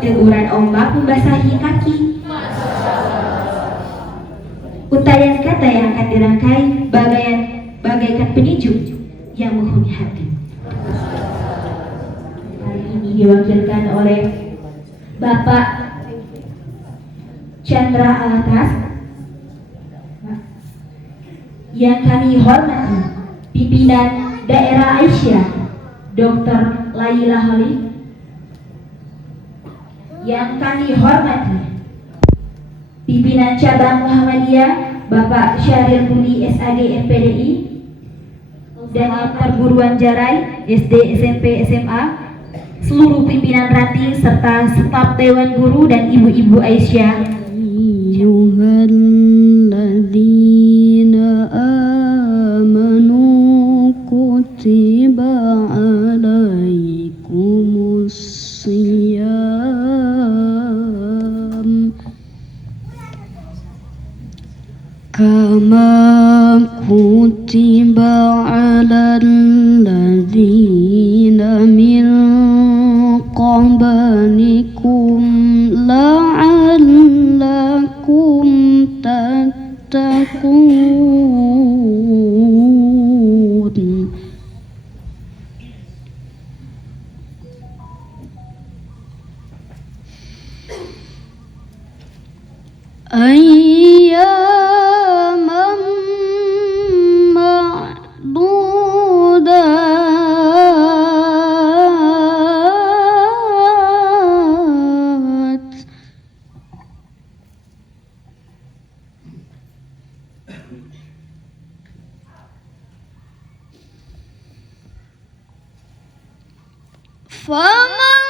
teguran ombak membasahi kaki. Untayan kata yang akan dirangkai bagaikan penyejuk yang menghuni hati. Hari ini diwakilkan oleh Bapak Chandra Alatas, yang kami hormati pimpinan daerah Aisyah Dr. Laila Holi, yang kami hormati pimpinan cabang Muhammadiyah Bapak Syahril Budi SAG MPDI, dan yang perguruan Jarai SD SMP SMA, seluruh pimpinan ranting serta staf Dewan Guru dan ibu-ibu Aisyah. Ayyuhalladzina amanu kutiba alaikumus siyam kama kutiba alal ladzina min qablikum la'allakum tattaqun. Ayyaman ma'dudat. Faman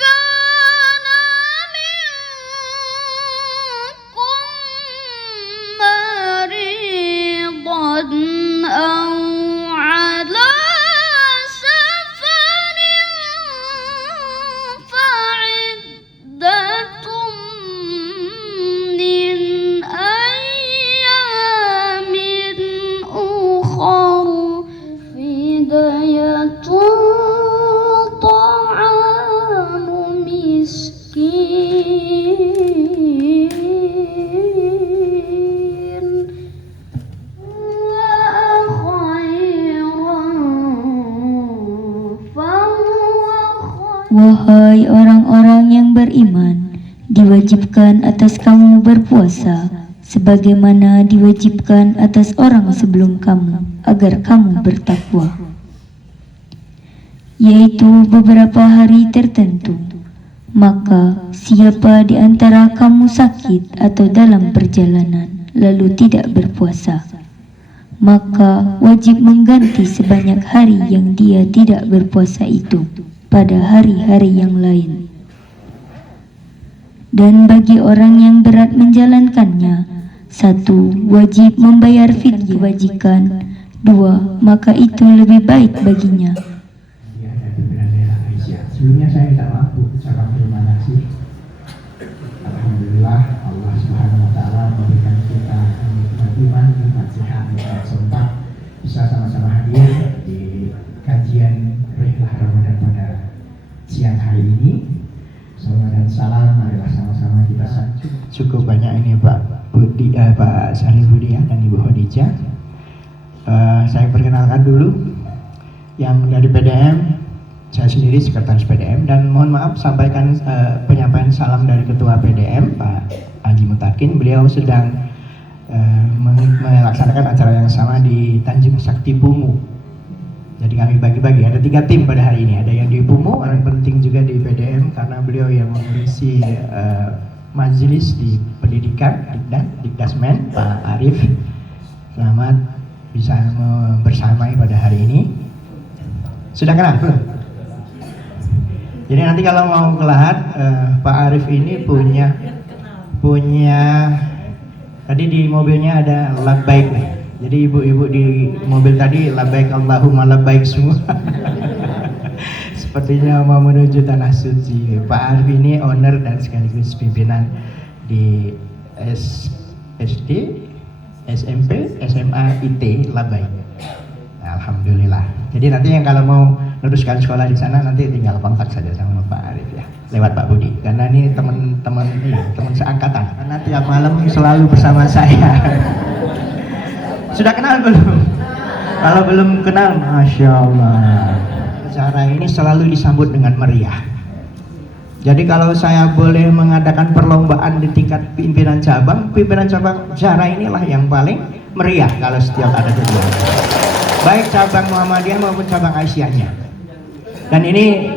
kana minkum maridan aw ala safarin fa'iddatum min ayyamin ukhra fidayatun ta'amu miskin wa khairan fahuwa khair. Wahai orang-orang yang beriman, diwajibkan atas kamu berpuasa sebagaimana diwajibkan atas orang sebelum kamu, agar kamu bertakwa, yaitu beberapa hari tertentu. Maka siapa di antara kamu sakit atau dalam perjalanan lalu tidak berpuasa, maka wajib mengganti sebanyak hari yang dia tidak berpuasa itu pada hari-hari yang lain. Dan bagi orang yang berat menjalankannya, 1. Wajib membayar fidyah kebajikan. 2. Maka itu lebih baik baginya. Sebelumnya saya minta maaf Bu, ucapan terima kasih. Alhamdulillah Allah Subhanahu wa taala memberikan kita nikmat iman, nikmat sehat, nikmat sempat bisa sama-sama hadir di kajian Rihlah Ramadan pada siang hari ini. Salam dan salam, marilah sama-sama kita cukup banyak ini Pak Budi, Pak Syahril Budi dan Ibu Khadijah. Saya perkenalkan dulu yang dari PDM. Saya sendiri sekretaris PDM, dan mohon maaf sampaikan penyampaian salam dari Ketua PDM Pak Haji Mutakin. Beliau sedang melaksanakan acara yang sama di Tanjung Sakti Pumu. Jadi kami bagi-bagi, ada 3 tim pada hari ini. Ada yang di Pumu, orang penting juga di PDM karena beliau yang mengisi majelis di pendidikan Dikdasmen, Pak Arif. Selamat bisa bersamai pada hari ini. Sudah kenal belum? Jadi nanti kalau mau ke Lahat, Pak Arif ini punya tadi di mobilnya ada labbaik nih. Jadi ibu-ibu di mobil tadi labbaik Allahumma labbaik semua. Sepertinya mau menuju tanah suci. Pak Arif ini owner dan sekaligus pimpinan di SD, SMP, SMA, IT labbaik. Alhamdulillah. Jadi nanti yang kalau mau meneruskan sekolah di sana, nanti tinggal kontak saja sama Pak Arif ya, lewat Pak Budi, karena ini teman-teman teman seangkatan, karena tiap malam selalu bersama saya. Sudah kenal belum? Kalau belum kenal, Masya Allah, acara ini selalu disambut dengan meriah. Jadi kalau saya boleh mengadakan perlombaan di tingkat pimpinan cabang Jara inilah yang paling meriah kalau setiap ada kegiatan, baik cabang Muhammadiyah maupun cabang Aisyahnya. Dan ini,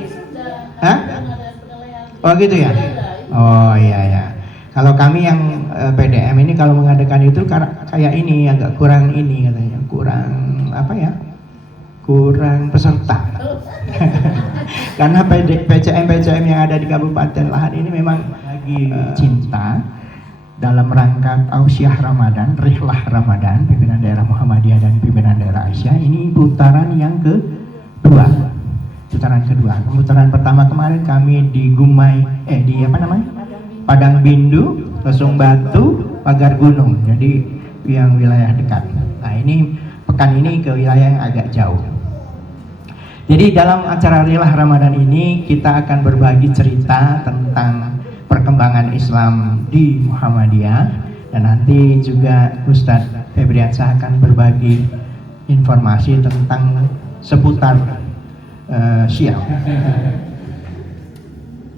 oh gitu ya? Oh iya ya. Kalau kami yang PDM ini kalau mengadakan itu kayak ini agak kurang ini katanya, kurang apa ya? Kurang peserta. Karena PCM yang ada di Kabupaten Lahat ini memang lagi cinta dalam rangka Tausiah Ramadan, Rihlah Ramadan, pimpinan daerah Muhammadiyah dan pimpinan daerah Aisyah. Ini putaran yang kedua. Putaran pertama kemarin kami di Padang Bindu, Lesung Batu, Pagar Gunung. Jadi yang wilayah dekat. Nah, ini pekan ini ke wilayah yang agak jauh. Jadi dalam acara Rihlah Ramadan ini kita akan berbagi cerita tentang perkembangan Islam di Muhammadiyah, dan nanti juga Ustadz Febriansyah akan berbagi informasi tentang seputar Syiah.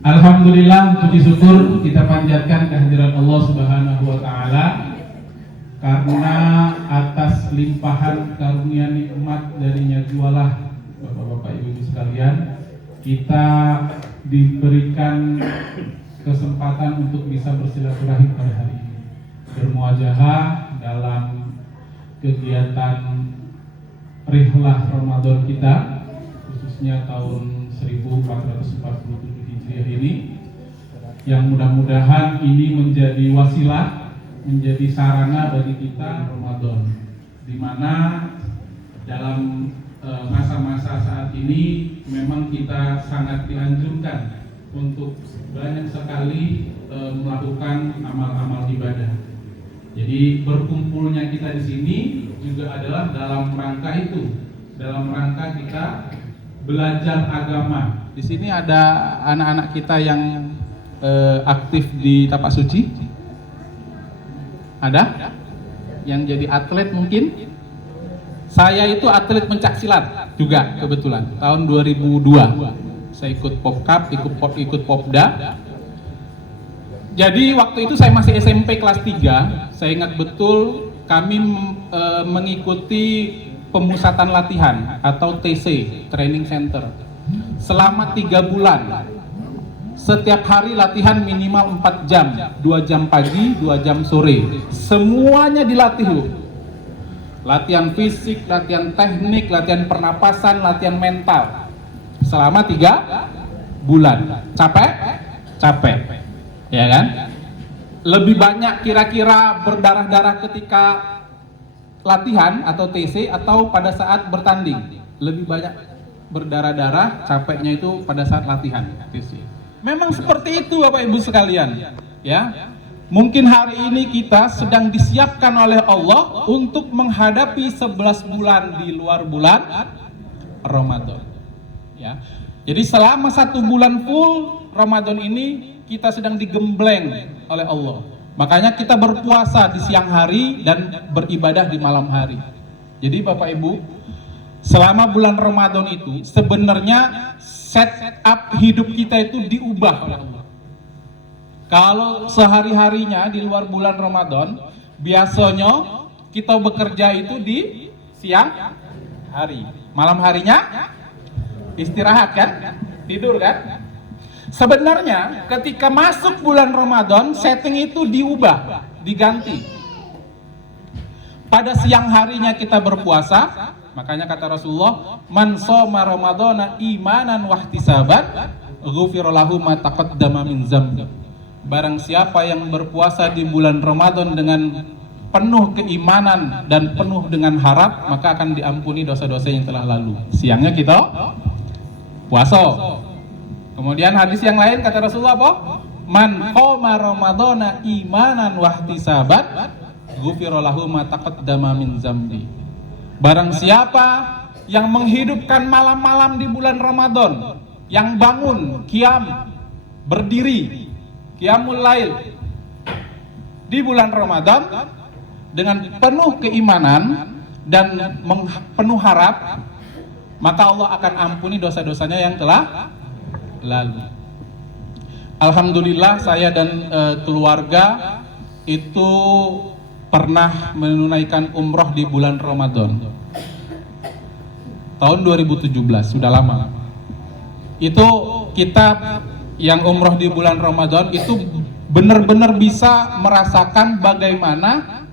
Alhamdulillah, puji syukur kita panjatkan kehadirat Allah Subhanahu wa taala karena atas limpahan karunia nikmat darinya jualah Bapak-bapak Ibu sekalian, kita diberikan kesempatan untuk bisa bersilaturahim pada hari ini, bermuajahah dalam kegiatan Rihlah Ramadan kita, khususnya tahun 1447 Hijriah ini, yang mudah-mudahan ini menjadi wasilah, menjadi sarana bagi kita Ramadan, di mana dalam masa-masa saat ini memang kita sangat dianjurkan untuk banyak sekali melakukan amal-amal ibadah. Jadi berkumpulnya kita di sini juga adalah dalam rangka itu, dalam rangka kita belajar agama. Di sini ada anak-anak kita yang aktif di tapak suci. Ada? Yang jadi atlet mungkin? Saya itu atlet pencak silat juga kebetulan tahun 2002. Saya ikut Popcup, ikut Popda. Jadi waktu itu saya masih SMP kelas 3. Saya ingat betul kami mengikuti pemusatan latihan atau TC, Training Center, selama 3 bulan. Setiap hari latihan minimal 4 jam, 2 jam pagi, 2 jam sore. Semuanya dilatih. Latihan fisik, latihan teknik, latihan pernapasan, latihan mental selama 3 bulan. Capek? Capek, ya kan? Lebih banyak kira-kira berdarah-darah ketika latihan atau TC atau pada saat bertanding? Lebih banyak berdarah-darah, capeknya itu pada saat latihan TC. Memang seperti itu Bapak Ibu sekalian, ya. Mungkin hari ini kita sedang disiapkan oleh Allah untuk menghadapi 11 bulan di luar bulan Ramadan. Ya. Jadi selama 1 bulan full Ramadan ini kita sedang digembleng oleh Allah. Makanya kita berpuasa di siang hari dan beribadah di malam hari. Jadi Bapak Ibu, selama bulan Ramadan itu sebenarnya setup hidup kita itu diubah oleh Allah. Kalau sehari-harinya di luar bulan Ramadan, biasanya kita bekerja itu di siang hari. Malam harinya istirahat kan? Tidur kan? Sebenarnya ketika masuk bulan Ramadan, setting itu diubah, diganti. Pada siang harinya kita berpuasa, makanya kata Rasulullah, "Man shoma Ramadhana imanan wahtisaban, ghufira lahu ma taqaddama min dzambi." Barang siapa yang berpuasa di bulan Ramadan dengan penuh keimanan dan penuh dengan harap, maka akan diampuni dosa-dosa yang telah lalu. Siangnya kita puasa. Kemudian hadis yang lain kata Rasulullah apa? Man qoma Ramadhana imanan wahtisaban, ghufira lahu ma taqaddama min dzambi. Barang siapa yang menghidupkan malam-malam di bulan Ramadan, yang bangun qiyam, berdiri qiyamul lail di bulan Ramadan dengan penuh keimanan dan penuh harap, maka Allah akan ampuni dosa-dosanya yang telah lalu. Alhamdulillah saya dan keluarga itu pernah menunaikan umroh di bulan Ramadan tahun 2017, sudah lama. Itu kita yang umroh di bulan Ramadan itu benar-benar bisa merasakan bagaimana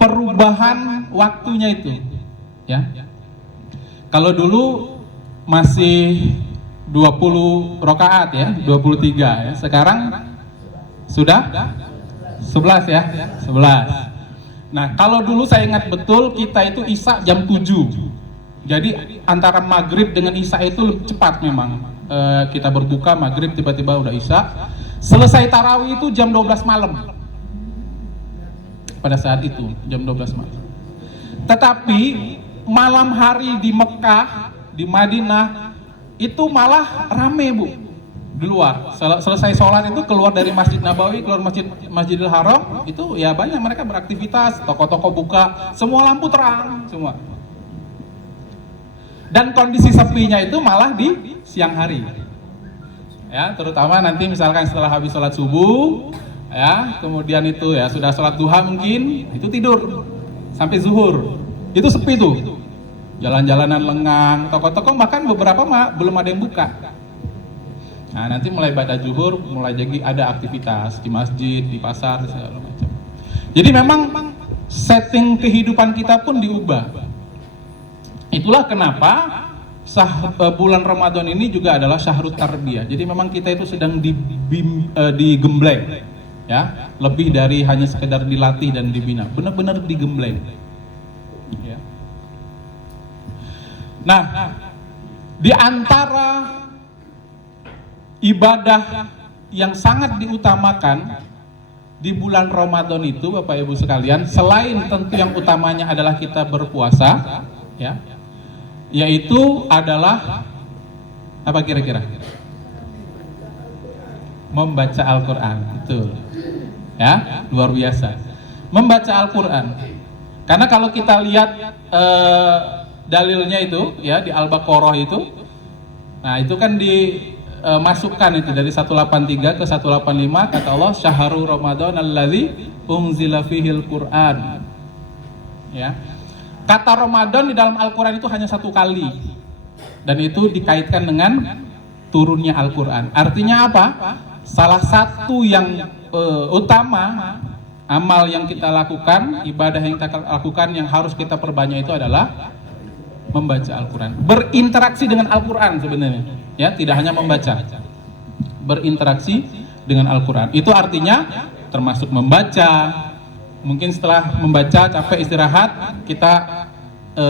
perubahan waktunya itu, ya. Kalau dulu masih 20 rakaat ya, 23 ya. Sekarang sudah 11 ya, 11. Nah, kalau dulu saya ingat betul kita itu Isya jam 7. Jadi antara maghrib dengan Isya itu cepat memang. Kita berbuka maghrib tiba-tiba udah Isya. Selesai tarawih itu jam 12 malam. Pada saat itu jam 12 malam. Tetapi malam hari di Mekah, di Madinah itu malah rame, Bu. Di luar. Selesai sholat itu keluar dari Masjid Nabawi, keluar Masjidil Haram, itu ya banyak mereka beraktivitas, toko-toko buka, semua lampu terang, semua. Dan kondisi sepinya itu malah di siang hari. Ya, terutama nanti misalkan setelah habis sholat subuh, ya, kemudian itu ya sudah sholat duha mungkin, itu tidur sampai zuhur, itu sepi tuh, jalan-jalanan lengang, toko-toko bahkan beberapa belum ada yang buka. Nah nanti mulai pada zuhur, mulai jadi ada aktivitas di masjid, di pasar, segala macam. Jadi memang setting kehidupan kita pun diubah. Itulah kenapa bulan Ramadan ini juga adalah syahrut tarbiyah. Jadi memang kita itu sedang digembleng, ya, lebih dari hanya sekedar dilatih dan dibina, benar-benar digembleng. Ya. Nah, di antara ibadah yang sangat diutamakan di bulan Ramadan itu, Bapak Ibu sekalian, selain tentu yang utamanya adalah kita berpuasa, ya, yaitu adalah apa kira-kira? Membaca Al-Quran, betul. Ya, luar biasa. Membaca Al-Quran. Karena kalau kita lihat dalilnya itu, ya, di Al-Baqarah itu, nah itu kan dimasukkan itu dari 183 ke 185, kata Allah, Syahrul Ramadan alladzi unzila fihil Qur'an. Ya. Kata Ramadan di dalam Al-Quran itu hanya satu kali, dan itu dikaitkan dengan turunnya Al-Quran. Artinya apa? Salah satu yang utama amal yang kita lakukan, ibadah yang kita lakukan yang harus kita perbanyak itu adalah membaca Al-Quran, berinteraksi dengan Al-Quran sebenarnya, ya, tidak hanya membaca, berinteraksi dengan Al-Quran. Itu artinya termasuk membaca. Mungkin setelah membaca capek istirahat, kita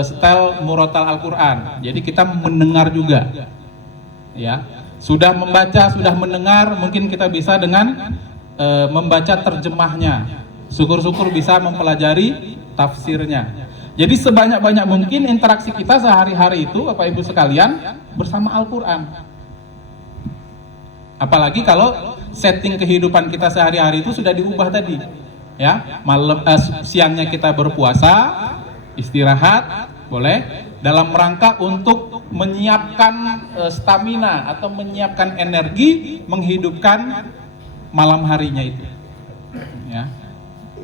setel murotal Al-Quran. Jadi kita mendengar juga, ya. Sudah membaca, sudah mendengar, mungkin kita bisa dengan membaca terjemahnya. Syukur-syukur bisa mempelajari tafsirnya. Jadi sebanyak-banyak mungkin interaksi kita sehari-hari itu, Bapak Ibu sekalian, bersama Al-Quran. Apalagi kalau setting kehidupan kita sehari-hari itu sudah diubah tadi. Ya, siangnya kita berpuasa, istirahat, boleh, dalam rangka untuk menyiapkan stamina atau menyiapkan energi menghidupkan malam harinya itu. Ya,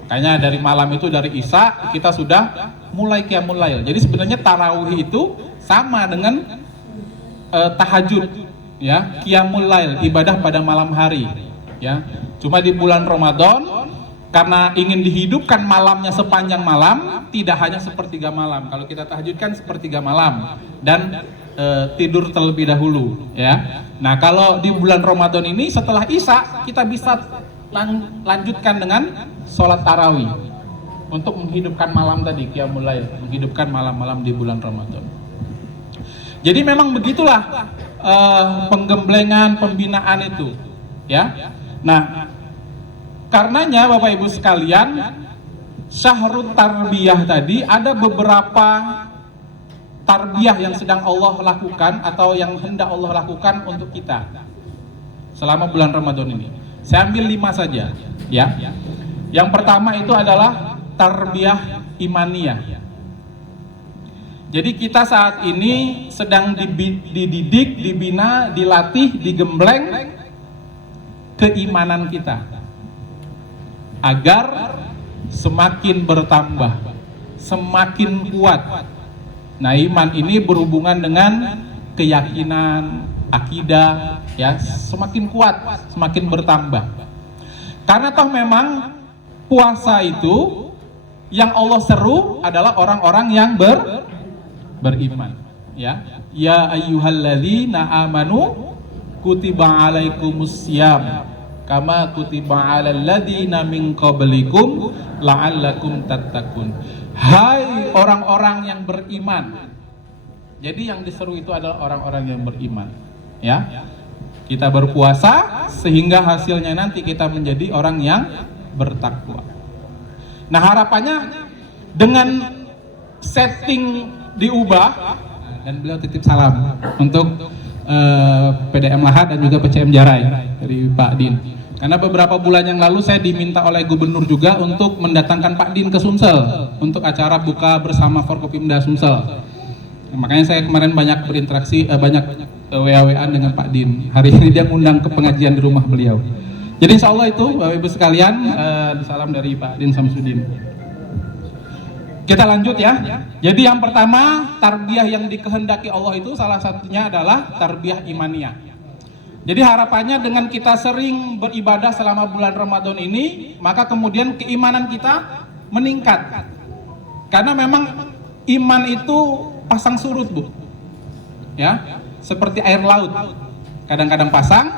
kayaknya dari malam itu, dari Isya kita sudah mulai qiyamul lail. Jadi sebenarnya tarawih itu sama dengan tahajud, ya, qiyamul lail, ibadah pada malam hari. Ya, cuma di bulan Ramadan karena ingin dihidupkan malamnya sepanjang malam, tidak hanya sepertiga malam. Kalau kita tahajudkan sepertiga malam dan tidur terlebih dahulu, ya. Nah, kalau di bulan Ramadan ini setelah Isya kita bisa lanjutkan dengan sholat tarawih untuk menghidupkan malam tadi, qiyamul lail, menghidupkan malam-malam di bulan Ramadan. Jadi memang begitulah penggemblengan, pembinaan itu, ya. Nah, karenanya Bapak Ibu sekalian, syahrut tarbiyah tadi ada beberapa tarbiyah yang sedang Allah lakukan atau yang hendak Allah lakukan untuk kita selama bulan Ramadan ini. Saya ambil 5 saja, ya. Yang pertama itu adalah tarbiyah imaniyah. Jadi kita saat ini sedang dididik, dibina, dilatih, digembleng keimanan kita agar semakin bertambah, semakin kuat. Nah, iman ini berhubungan dengan keyakinan, akidah, ya, semakin kuat, semakin bertambah. Karena toh memang puasa itu yang Allah seru adalah orang-orang yang beriman, ya. Ya ayyuhalladzina amanu kutiba alaikumussyam kama kutiba alal ladzina min qablikum la'allakum tattaqun. Hai orang-orang yang beriman. Jadi yang diseru itu adalah orang-orang yang beriman, ya. Kita berpuasa sehingga hasilnya nanti kita menjadi orang yang bertakwa. Nah, harapannya dengan setting diubah, dan beliau titip salam untuk PDM Lahad dan juga PCM Jarai dari Pak Din. Karena beberapa bulan yang lalu saya diminta oleh gubernur juga untuk mendatangkan Pak Din ke Sumsel untuk acara buka bersama Forkopimda Sumsel. Nah, makanya saya kemarin banyak berinteraksi, banyak WA-WAan dengan Pak Din. Hari ini dia ngundang ke pengajian di rumah beliau. Jadi insya Allah itu Bapak Ibu sekalian, salam dari Pak Din Samsudin. Kita lanjut ya. Jadi yang pertama, tarbiyah yang dikehendaki Allah itu salah satunya adalah tarbiyah imaniyah. Jadi harapannya dengan kita sering beribadah selama bulan Ramadan ini, maka kemudian keimanan kita meningkat. Karena memang iman itu pasang surut, Bu. Ya, seperti air laut. Kadang-kadang pasang,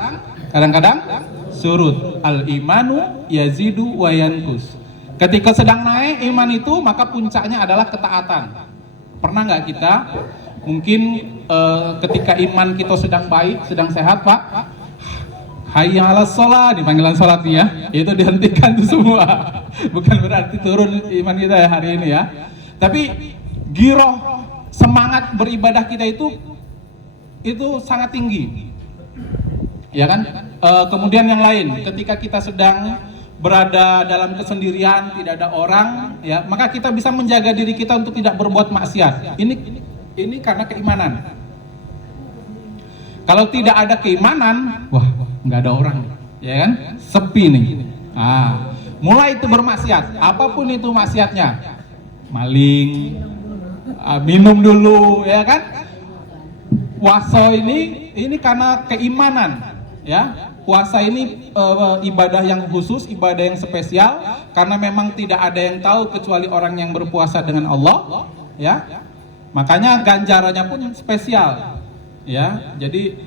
kadang-kadang surut. Al-imanu yazidu wa yanqus. Ketika sedang naik iman itu, maka puncaknya adalah ketaatan. Pernah nggak kita mungkin ketika iman kita sedang baik, sedang sehat, Pak, hayya 'alas shalah, di panggilan salat ya, itu dihentikan tuh semua. Bukan berarti turun iman kita ya hari ini ya. Tapi giroh, semangat beribadah kita itu sangat tinggi. Ya kan? Kemudian yang lain, ketika kita sedang berada dalam kesendirian, tidak ada orang, ya, maka kita bisa menjaga diri kita untuk tidak berbuat maksiat. Ini karena keimanan. Kalau tidak ada keimanan, wah, nggak ada orang, ya kan? Sepi nih. Mulai itu bermaksiat, apapun itu maksiatnya, maling, minum dulu, ya kan? Puasa ini karena keimanan, ya. Puasa ini ibadah yang khusus, ibadah yang spesial, karena memang tidak ada yang tahu kecuali orang yang berpuasa dengan Allah, ya. Makanya ganjarannya pun spesial, ya. Jadi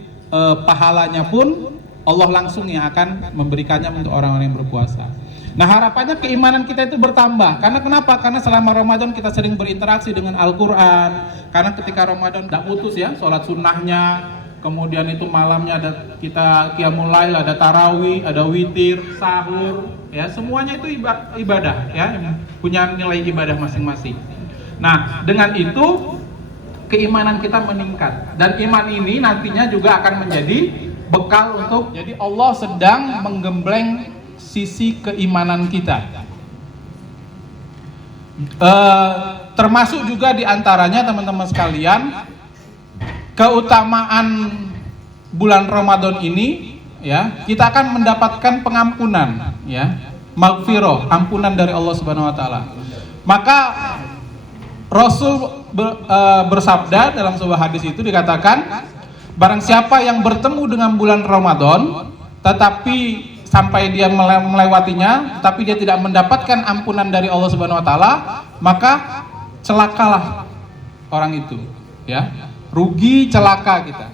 pahalanya pun Allah langsung yang akan memberikannya untuk orang-orang yang berpuasa. Nah, harapannya keimanan kita itu bertambah. Karena kenapa? Karena selama Ramadan kita sering berinteraksi dengan Al-Quran. Karena ketika Ramadan tidak putus ya, sholat sunnahnya. Kemudian itu malamnya ada kita qiyamul lail, ada tarawih, ada witir, sahur, ya, semuanya itu ibadah, ya, punya nilai ibadah masing-masing. Nah, dengan itu keimanan kita meningkat, dan iman ini nantinya juga akan menjadi bekal untuk, jadi Allah sedang menggembleng sisi keimanan kita. Termasuk juga diantaranya teman-teman sekalian, keutamaan bulan Ramadan ini, ya, kita akan mendapatkan pengampunan, ya, maghfirah, ampunan dari Allah Subhanahu wa taala. Maka Rasul bersabda dalam sebuah hadis itu dikatakan, barang siapa yang bertemu dengan bulan Ramadan tetapi sampai dia melewatinya tapi dia tidak mendapatkan ampunan dari Allah Subhanahu wa taala, maka celakalah orang itu, ya. Rugi, celaka kita.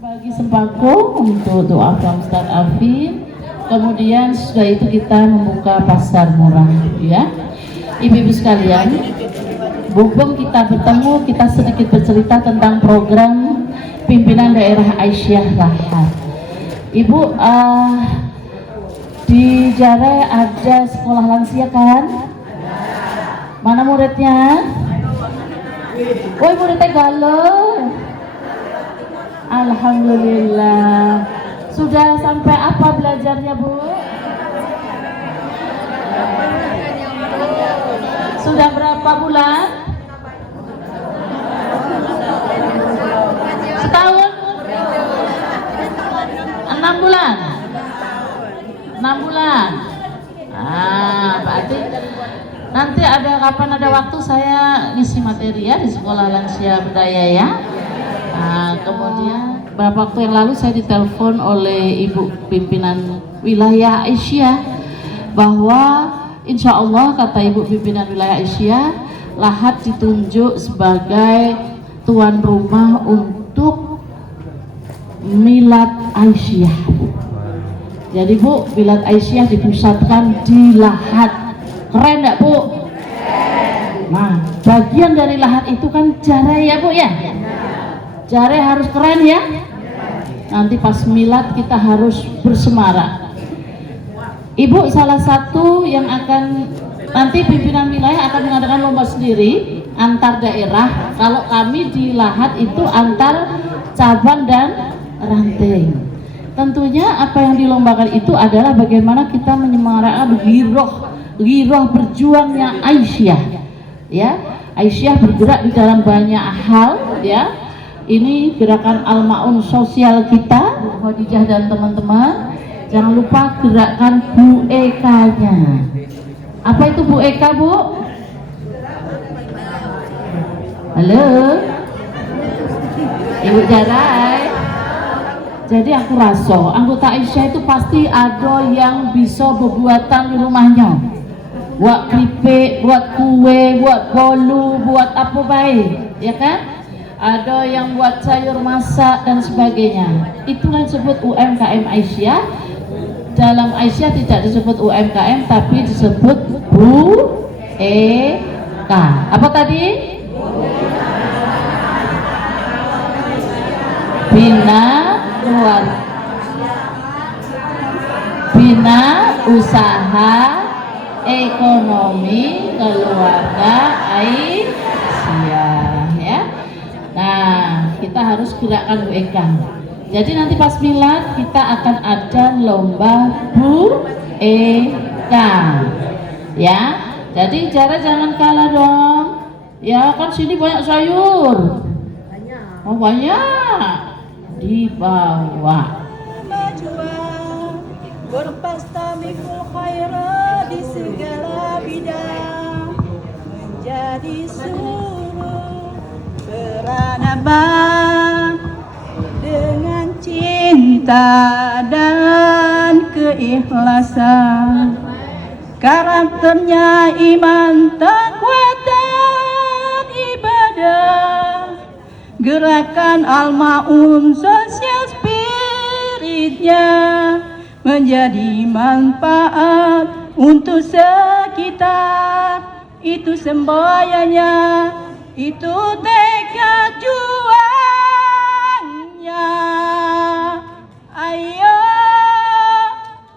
Bagi sembako untuk doa Pak Ustadz Afin. Kemudian setelah itu kita membuka pasar murah, ya. Ibu-ibu sekalian, mumpung kita bertemu, kita sedikit bercerita tentang program pimpinan daerah Aisyah Rahad. Ibu, Di Jarai ada sekolah lansia kan? Mana muridnya? Woi, muridnya galau. Alhamdulillah. Sudah sampai apa belajarnya, Bu? Sudah berapa bulan? Setahun? 6 bulan? 6 bulan? Berarti nanti ada kapan ada waktu saya ngisi materi ya di sekolah lansia berdaya ya. Kemudian beberapa waktu yang lalu saya ditelepon oleh Ibu Pimpinan Wilayah Aisyah bahwa insya Allah kata Ibu Pimpinan Wilayah Aisyah, Lahat ditunjuk sebagai tuan rumah untuk Milad Aisyah. Jadi Bu, Milad Aisyah dipusatkan di Lahat. Keren enggak Bu? Nah, bagian dari Lahat itu kan Jarai ya Bu ya? Jarai harus keren ya? Nanti pas Milad kita harus bersemarak. Ibu salah satu yang akan nanti pimpinan wilayah akan mengadakan lomba sendiri antar daerah. Kalau kami di Lahat itu antar cabang dan ranting. Tentunya apa yang dilombakan itu adalah bagaimana kita menyemarakkan giroh berjuangnya Aisyah. Ya, Aisyah bergerak di dalam banyak hal ya. Ini gerakan Al-Maun sosial kita, Khadijah dan teman-teman. Jangan lupa gerakan Bu Eka-nya. Apa itu Bu Eka, Bu? Halo? Ibu Jarai. Jadi aku rasa anggota Aisyah itu pasti ada yang bisa berbuatan di rumahnya. Buat keripik, buat kue, buat bolu, buat apa baik, ya kan? Ada yang buat sayur masak dan sebagainya. Itulah disebut UMKM Aisyah. Dalam Aisyah tidak disebut UMKM tapi disebut Bu Eka. Apa tadi? Bina usaha ekonomi keluarga Aisyah ya. Nah, kita harus gerakkan Bu Eka. Jadi nanti pas Milad kita akan ada lomba Bu Eka. Ya. Jadi cara jangan kalah dong. Ya, kan sini banyak sayur. Oh, banyak. Dibawa. Berpesta mikul khairah di segala bidang, menjadi suruh peradaban dengan cinta dan keikhlasan, karakternya iman, takwa dan ibadah, gerakan Al-Maun sosial spiritnya menjadi manfaat untuk sekitar. Itu semboyannya, itu tekad juangnya. Ayo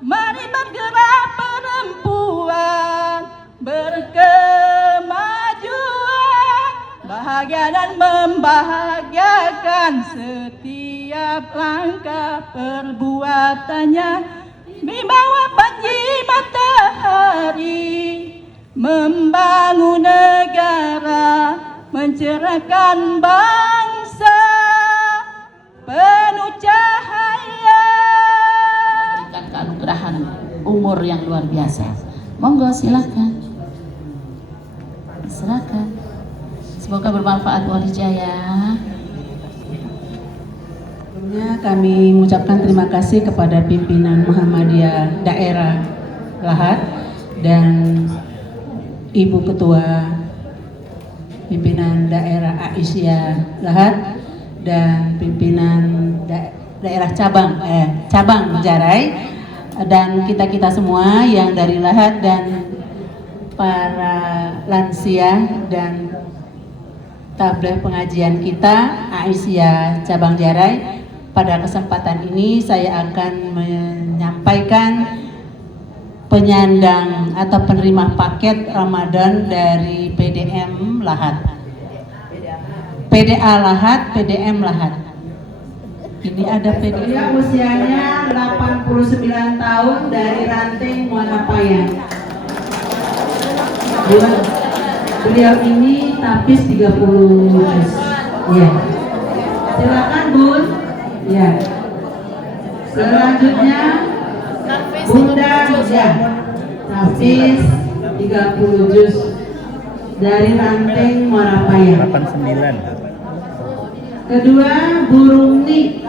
mari bergerak perempuan, berkemajuan, bahagia dan membahagiakan setiap langkah perbuatannya. Membawa panji matahari, membangun negara, mencerahkan bangsa penuh cahaya. Memberikan keanugerahan umur yang luar biasa. Monggo silakan. Silakan. Semoga bermanfaat Wali Jaya. Sebelumnya kami mengucapkan terima kasih kepada pimpinan Muhammadiyah Daerah Lahat dan Ibu Ketua Pimpinan Daerah Aisyah Lahat dan Pimpinan Daerah Cabang Jarai dan kita semua yang dari Lahat dan para lansia dan tabligh pengajian kita Aisyah Cabang Jarai. Pada kesempatan ini saya akan menyampaikan penyandang atau penerima paket Ramadan dari PDM Lahat. PDA Lahat, PDM Lahat. Ini ada PDA usianya 89 tahun dari Ranting Muarapaya. Beliau ini tapis 30 juz. Ya. Silakan Bun. Ya. Selanjutnya Bunda ya. Tapis 30 juz dari Ranting Muarapaya. 89. Kedua Burung Nik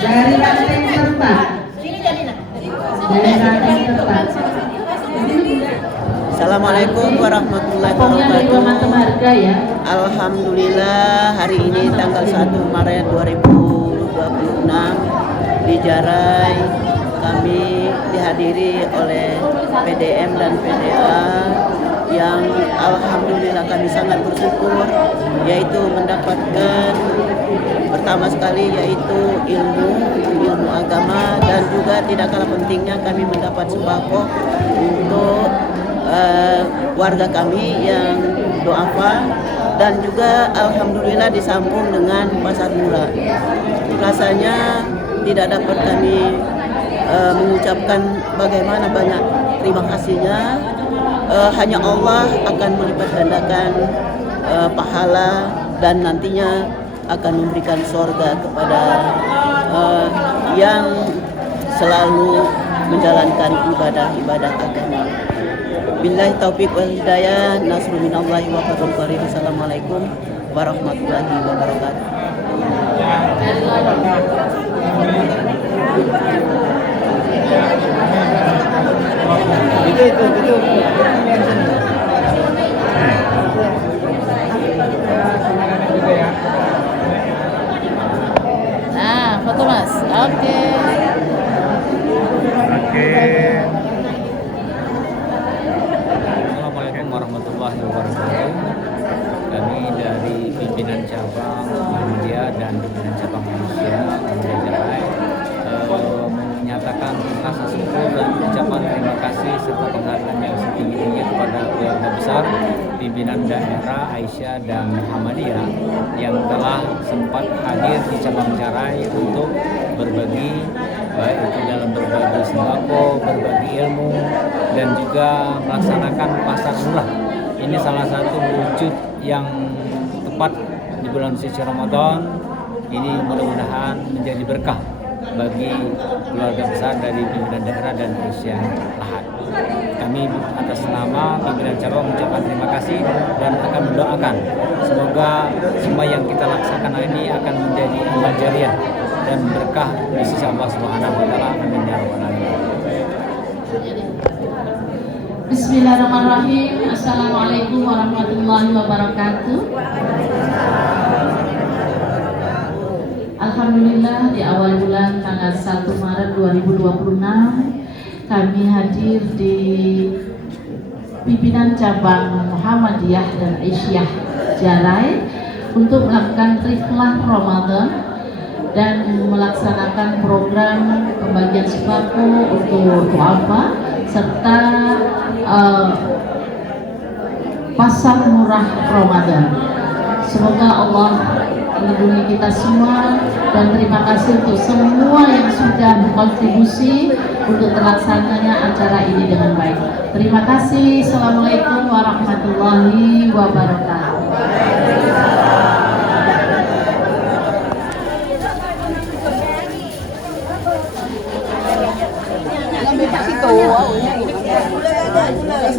dari Ranting Serta. Dari Ranting Serta. Assalamualaikum warahmatullahi Pokoknya dua mata wabarakatuh. marga ya. Alhamdulillah hari ini tanggal 1 Maret 2026 di Jarai kami dihadiri oleh PDM dan PDA yang alhamdulillah kami sangat bersyukur, yaitu mendapatkan pertama sekali yaitu ilmu agama, dan juga tidak kalah pentingnya kami mendapat sembako untuk warga kami yang duafa, dan juga alhamdulillah disambung dengan pasar murah. Rasanya tidak dapat kami mengucapkan bagaimana banyak terima kasihnya. Hanya Allah akan melipat gandakan pahala dan nantinya akan memberikan surga kepada yang selalu menjalankan ibadah agama. Billahi taufiq wal hidayah, nasrul minallahi wa fadlun qarib. Assalamualaikum warahmatullahi wabarakatuh. Nah, foto Mas. Oke. Assalamualaikum warahmatullahi wabarakatuh. Kami dari pimpinan cabang Muhammadiyah dan pimpinan cabang Malaysia Muhammadiyah Jarai menyatakan rasa syukur dan ucapan terima kasih serta penghargaan yang setinggi-tingginya kepada keluarga besar pimpinan daerah Aisyah dan Muhammadiyah yang telah sempat hadir di cabang Jarai untuk berbagi, baik itu dalam berbagi sembako, berbagi ilmu, dan juga melaksanakan pasar murah. Ini salah satu wujud yang tepat di bulan suci Ramadan. Ini mudah-mudahan menjadi berkah bagi keluarga besar dari pimpinan daerah dan Aisyah Lahat. Kami atas nama pimpinan cabang mengucapkan terima kasih dan akan mendoakan semoga semua yang kita laksanakan hari ini akan menjadi amal jariah dan berkah di sisi Allah Subhanahu wa taala. Amin ya rabbal alamin. Bismillahirrahmanirrahim. Assalamualaikum warahmatullahi wabarakatuh. Alhamdulillah di awal bulan tanggal 1 Maret 2026 kami hadir di pimpinan cabang Muhammadiyah dan Aisyah Jarai untuk melakukan rihlah Ramadan dan melaksanakan program pembagian sembako untuk duafa serta pasar murah Ramadan. Semoga Allah melindungi kita semua, dan terima kasih untuk semua yang sudah berkontribusi untuk terlaksananya acara ini dengan baik. Terima kasih. Assalamualaikum warahmatullahi wabarakatuh.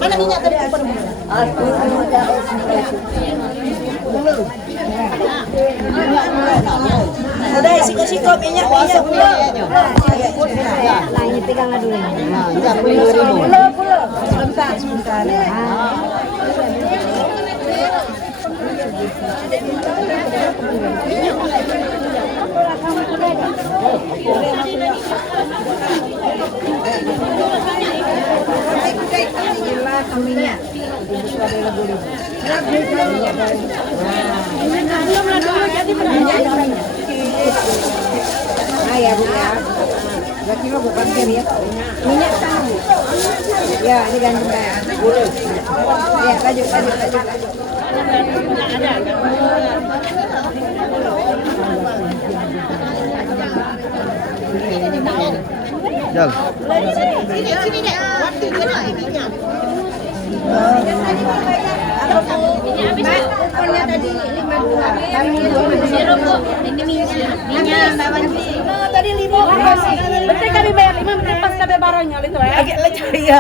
Mana minyak tadi? Udah sikap minyak pula. Nah ini peganglah dulu. Pula. Sebentar. Minyak. Belum lah dulu jadi minyak. Nah ya Bu ya. Berarti lo bukan kiri ya. Minyak tahu. Ya, ini gandum ya. Ya, lanjut. Sini deh. Waktu minyak. Kuponnya tadi 52. Kami 2. Ini minyak. Tadi 5. Berarti kami bayar 5 menit pas kami barangnya itu ya. Agak leceh ya.